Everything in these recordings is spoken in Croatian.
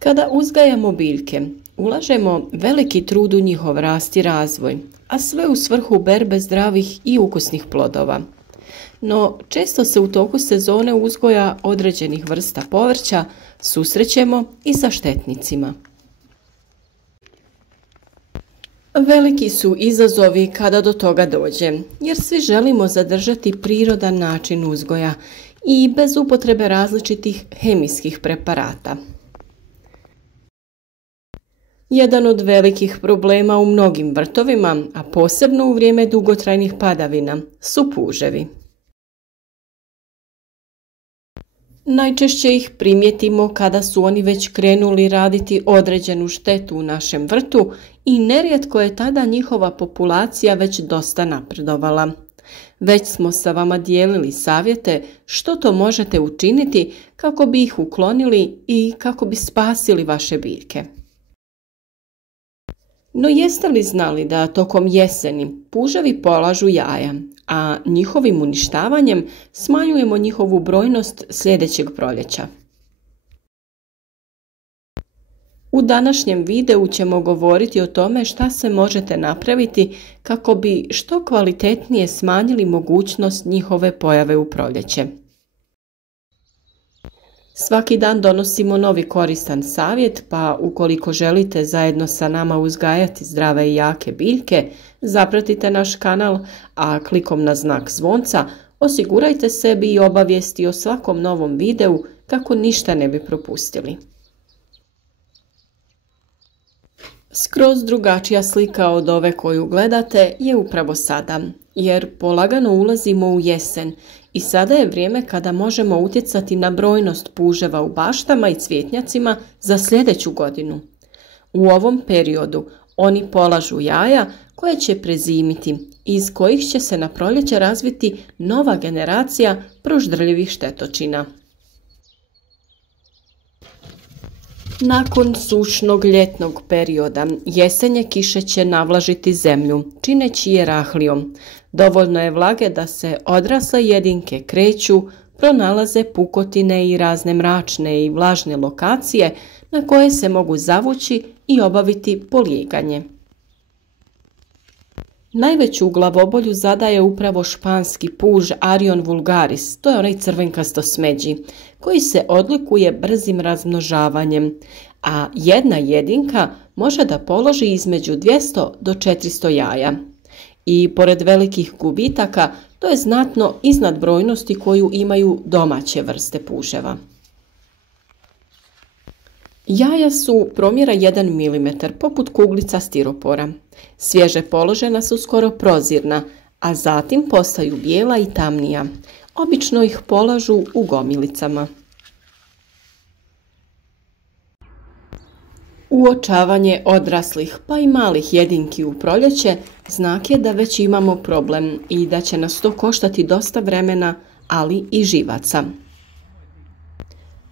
Kada uzgajamo biljke, ulažemo veliki trud u njihov rast i razvoj, a sve u svrhu berbe zdravih i ukusnih plodova. No, često se u toku sezone uzgoja određenih vrsta povrća susrećemo i sa štetnicima. Veliki su izazovi kada do toga dođe, jer svi želimo zadržati prirodan način uzgoja i bez upotrebe različitih hemijskih preparata. Jedan od velikih problema u mnogim vrtovima, a posebno u vrijeme dugotrajnih padavina, su puževi. Najčešće ih primijetimo kada su oni već krenuli raditi određenu štetu u našem vrtu i nerijetko je tada njihova populacija već dosta napredovala. Već smo sa vama dijelili savjete što to možete učiniti kako bi ih uklonili i kako bi spasili vaše biljke. No jeste li znali da tokom jeseni puževi polažu jaja, a njihovim uništavanjem smanjujemo njihovu brojnost sljedećeg proljeća? U današnjem videu ćemo govoriti o tome šta se možete napraviti kako bi što kvalitetnije smanjili mogućnost njihove pojave u proljeće. Svaki dan donosimo novi koristan savjet, pa ukoliko želite zajedno sa nama uzgajati zdrave i jake biljke, zapratite naš kanal, a klikom na znak zvonca osigurajte sebi i obavijesti o svakom novom videu kako ništa ne bi propustili. Skroz drugačija slika od ove koju gledate je upravo sada, jer polagano ulazimo u jesen i sada je vrijeme kada možemo utjecati na brojnost puževa u baštama i cvjetnjacima za sljedeću godinu. U ovom periodu oni polažu jaja koje će prezimiti i iz kojih će se na proljeće razviti nova generacija proždrljivih štetočina. Nakon sušnog ljetnog perioda, jesenje kiše će navlažiti zemlju, čineći je rahlijom. Dovoljno je vlage da se odrasle jedinke kreću, pronalaze pukotine i razne mračne i vlažne lokacije na koje se mogu zavući i obaviti polijeganje. Najveću glavobolju zadaje upravo španski puž Arion vulgaris, to je onaj crvenkasto smeđi, koji se odlikuje brzim razmnožavanjem, a jedna jedinka može da položi između 200 do 400 jaja. I pored velikih gubitaka, to je znatno iznad brojnosti koju imaju domaće vrste puževa. Jaja su promjera 1 mm poput kuglica stiropora. Svježe položena su skoro prozirna, a zatim postaju bijela i tamnija. Obično ih polažu u gomilicama. Uočavanje odraslih pa i malih jedinki u proljeće znak je da već imamo problem i da će nas to koštati dosta vremena, ali i živaca.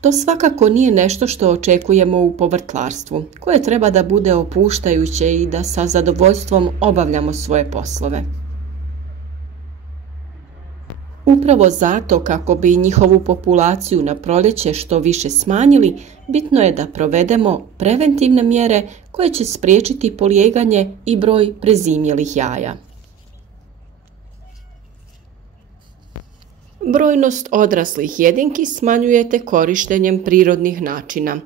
To svakako nije nešto što očekujemo u povrtlarstvu, koje treba da bude opuštajuće i da sa zadovoljstvom obavljamo svoje poslove. Upravo zato, kako bi njihovu populaciju na proljeće što više smanjili, bitno je da provedemo preventivne mjere koje će spriječiti polijeganje i broj prezimljelih jaja. Brojnost odraslih jedinki smanjujete korištenjem prirodnih načina.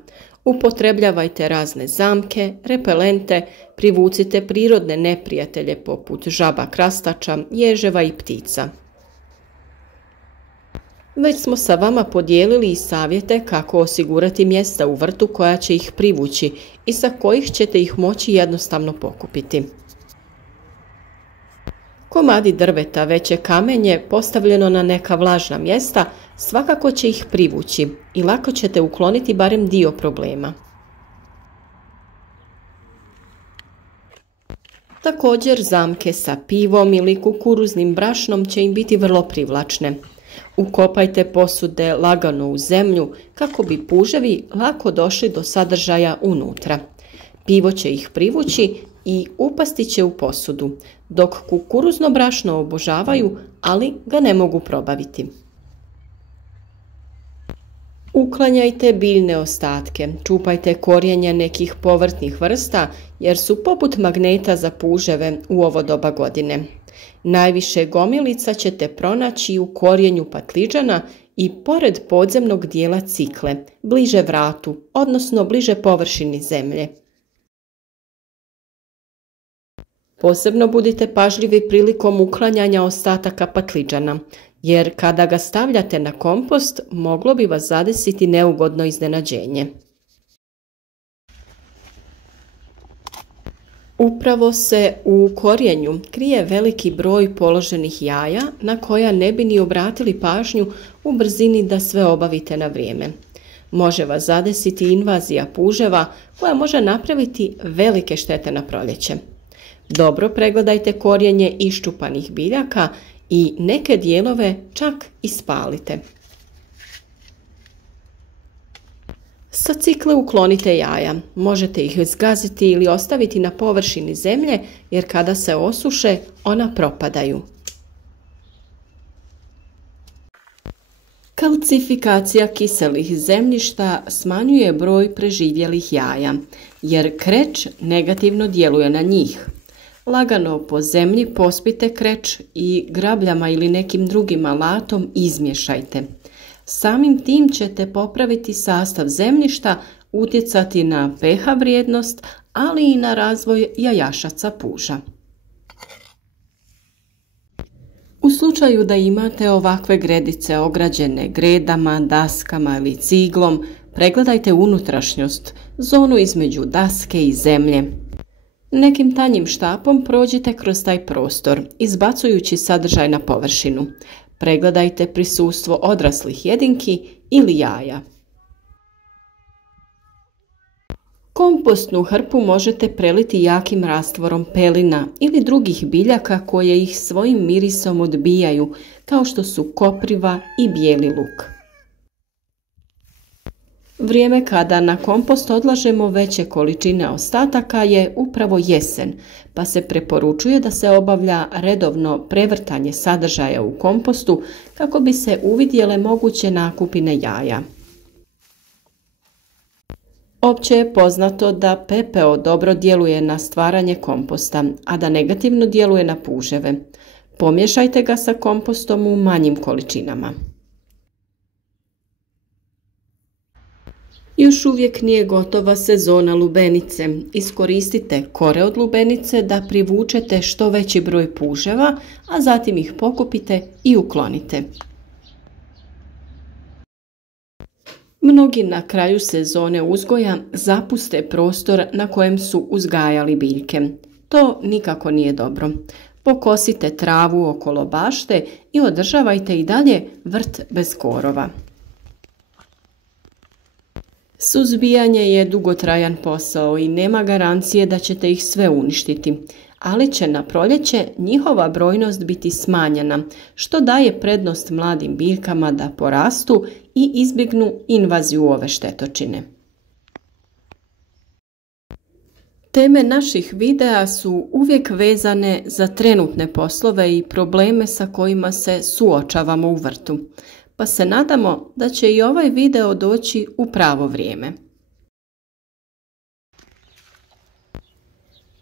Upotrebljavajte razne zamke, repelente, privucite prirodne neprijatelje poput žaba krastača, ježeva i ptica. Već smo sa vama podijelili i savjete kako osigurati mjesta u vrtu koja će ih privući i sa kojih ćete ih moći jednostavno pokupiti. Komadi drveta, veće kamenje postavljeno na neka vlažna mjesta svakako će ih privući i lako ćete ukloniti barem dio problema. Također zamke sa pivom ili kukuruznim brašnom će im biti vrlo privlačne. Ukopajte posude lagano u zemlju kako bi puževi lako došli do sadržaja unutra. Pivo će ih privući i upasti će u posudu, dok kukuruzno brašno obožavaju, ali ga ne mogu probaviti. Uklanjajte biljne ostatke, čupajte korijenje nekih povrtnih vrsta jer su poput magneta za puževe u ovo doba godine. Najviše gomilica ćete pronaći u korijenju patliđana i pored podzemnog dijela cikle, bliže vratu, odnosno bliže površini zemlje. Posebno budite pažljivi prilikom uklanjanja ostataka patliđana, jer kada ga stavljate na kompost, moglo bi vas zadesiti neugodno iznenađenje. Upravo se u korijenju krije veliki broj položenih jaja na koja ne bi ni obratili pažnju u brzini da sve obavite na vrijeme. Može vas zadesiti invazija puževa koja može napraviti velike štete na proljeće. Dobro pregledajte korijenje iščupanih biljaka i neke dijelove čak ispalite. Sa cikle uklonite jaja. Možete ih zgaziti ili ostaviti na površini zemlje jer kada se osuše, ona propadaju. Kalcifikacija kiselih zemljišta smanjuje broj preživjelih jaja, jer kreć negativno djeluje na njih. Lagano po zemlji pospite kreć i grabljama ili nekim drugim alatom izmješajte. Samim tim ćete popraviti sastav zemljišta, utjecati na pH vrijednost, ali i na razvoj jajašaca puža. U slučaju da imate ovakve gredice ograđene gredama, daskama ili ciglom, pregledajte unutrašnjost, zonu između daske i zemlje. Nekim tanjim štapom prođite kroz taj prostor, izbacujući sadržaj na površinu. Pregledajte prisustvo odraslih jedinki ili jaja. Kompostnu hrpu možete preliti jakim rastvorom pelina ili drugih biljaka koje ih svojim mirisom odbijaju, kao što su kopriva i bijeli luk. Vrijeme kada na kompost odlažemo veće količine ostataka je upravo jesen, pa se preporučuje da se obavlja redovno prevrtanje sadržaja u kompostu kako bi se uvidjele moguće nakupine jaja. Opće je poznato da pepeo dobro djeluje na stvaranje komposta, a da negativno djeluje na puževe. Pomiješajte ga sa kompostom u manjim količinama. Još uvijek nije gotova sezona lubenice. Iskoristite kore od lubenice da privučete što veći broj puževa, a zatim ih pokupite i uklonite. Mnogi na kraju sezone uzgoja zapuste prostor na kojem su uzgajali biljke. To nikako nije dobro. Pokosite travu okolo bašte i održavajte i dalje vrt bez korova. Suzbijanje je dugotrajan posao i nema garancije da ćete ih sve uništiti, ali će na proljeće njihova brojnost biti smanjena, što daje prednost mladim biljkama da porastu i izbjegnu invaziju ove štetočine. Teme naših videa su uvijek vezane za trenutne poslove i probleme sa kojima se suočavamo u vrtu, pa se nadamo da će i ovaj video doći u pravo vrijeme.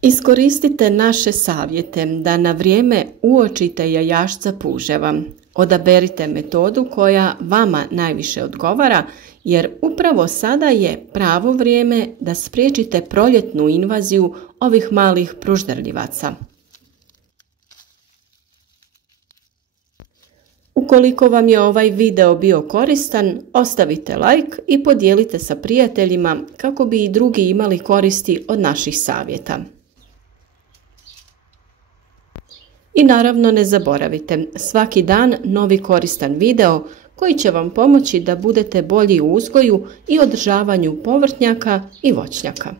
Iskoristite naše savjete da na vrijeme uočite jajašca puževa. Odaberite metodu koja vama najviše odgovara, jer upravo sada je pravo vrijeme da spriječite proljetnu invaziju ovih malih pružderljivaca. Ukoliko vam je ovaj video bio koristan, ostavite like i podijelite sa prijateljima kako bi i drugi imali koristi od naših savjeta. I naravno ne zaboravite, svaki dan novi koristan video koji će vam pomoći da budete bolji u uzgoju i održavanju povrtnjaka i voćnjaka.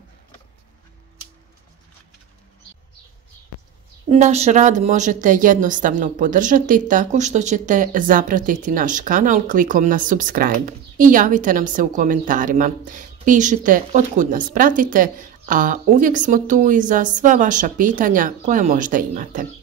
Naš rad možete jednostavno podržati tako što ćete zapratiti naš kanal klikom na subscribe i javite nam se u komentarima. Pišite otkud nas pratite, a uvijek smo tu i za sva vaša pitanja koja možda imate.